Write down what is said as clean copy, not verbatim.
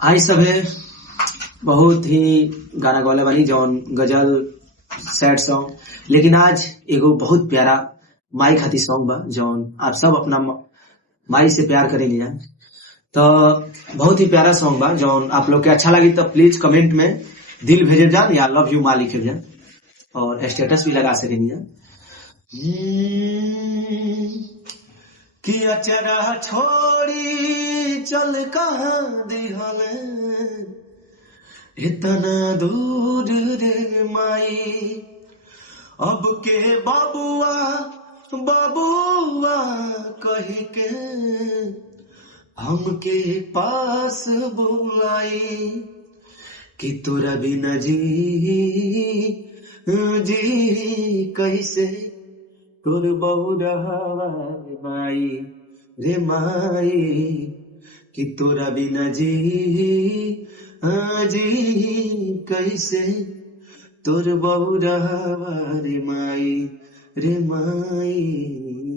आई सभे बहुत ही गाना गौले बानी जौन गजल सैड सॉन्ग, लेकिन आज एगो बहुत प्यारा माई खाती सॉन्ग बा जौन आप सब अपना माई से प्यार करेंगे जा। तो बहुत ही प्यारा सॉन्ग बा जौन आप लोग के अच्छा लगी तो प्लीज कमेंट में दिल भेजे जान या लव यू माँ लिखे जा और स्टेटस भी लगा सकेंगे जा। कि अचरा छोड़ी चल कहाँ दिहले इतना दूर रे माई, अब के बाबुआ बाबुआ कही के हमके पास बुलाई कि तोरा बिना जी कैसे तोर बहुरा माई रे माई कि तोरा बिना जी कैसे तोर बहुरा रे माई रे माई।